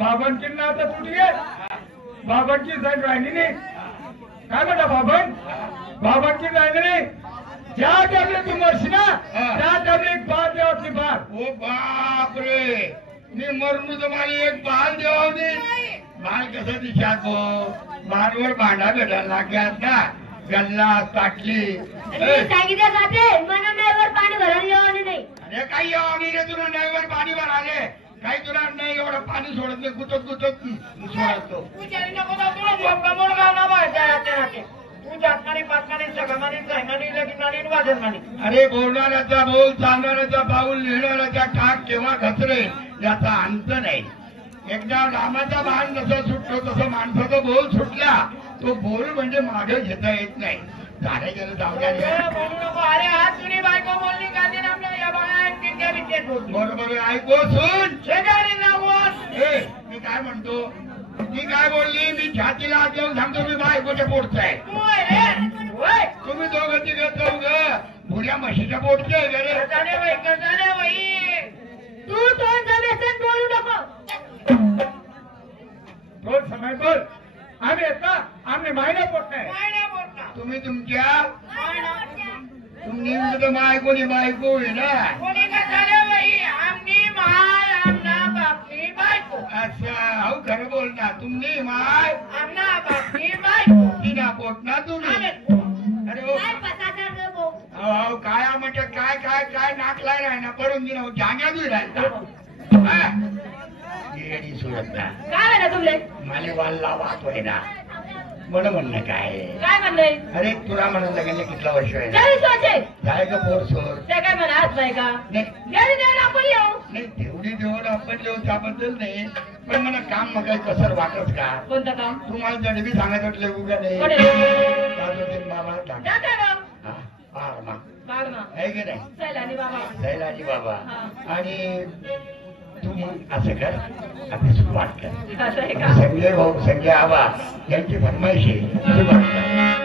बाबांची ना आता तुटी गे बाबांची जाईन राहिली नाही काय म्हणता बाबन बाबांची राहिली नाही ज्या टाइमला तू मरशी ना त्या टाइमला एक बार द्यावा ती बार ओ बाप रे मी मरून तर मला एक बाल देवा बाल कसं दिशात बालवर भांडा भेटायला लागल्यात ना गल्ला ताटली सांगितलं जाते मला नाहीवर पाणी भरायला येऊ नाही अरे काही यावं नाही रे तुला नाहीवर पाणी भराले काही तुला नाही एवढं पाणी सोडत नाही गुतत गुतत सोडतो अरे बोलणाऱ्याचा बोल चालणाऱ्याचा पाऊल लिहिणाऱ्याचा ठाक केव्हा घसरे याचा अंत नाही एकदा रामाचा बाण जसा सुटतो तसं माणसाचा बोल सुटला तो बोल म्हणजे मागे घेता येत नाही झाले गेलं जाऊया अरे आज तुम्ही बायको बोलली का बरोबर ऐको सुन मी काय म्हणतो ती काय बोलली मी छातीला हात घेऊन सांगतो मी बायकोच्या पोटचा आहे तुम्ही दोघं तिघं जाऊ ग भुऱ्या म्हशीच्या पोटचे आहे तू बोलू नको बोल समय बोल आम्ही येता आम्ही मायना पोट नाही तुम्ही तुमच्या तुम्ही बायकोनी बायको आहे ना अच्छा हो खरं बोल ना तुम्ही माय तिना पोट ना तुम्ही अरे हो काय म्हणजे काय काय काय नाकलाय राही ना पडून दिना जाग्या दुई राहिला येडी सोडत ना काय म्हणा तुमले मला वाल्ला वाटतोय ना म्हणणं काय म्हणलंय अरे तुला म्हणून लगेच कितला वर्ष आहे जाय का पोर सोड काय म्हणा आज नाही का आपण येऊ नाही तेवढी देऊन आपण देऊ त्याबद्दल नाही पण मला काम मग कसर वाटत का कोणतं काम तुम्हाला जडबी सांगत वाटले उगा नाही आहे की नाही सैलाजी बाबा आणि तू मग असं कर आपली सुरुवात कर संजय भाऊ संजय आबा यांची फरमाईश आहे सुरुवात कर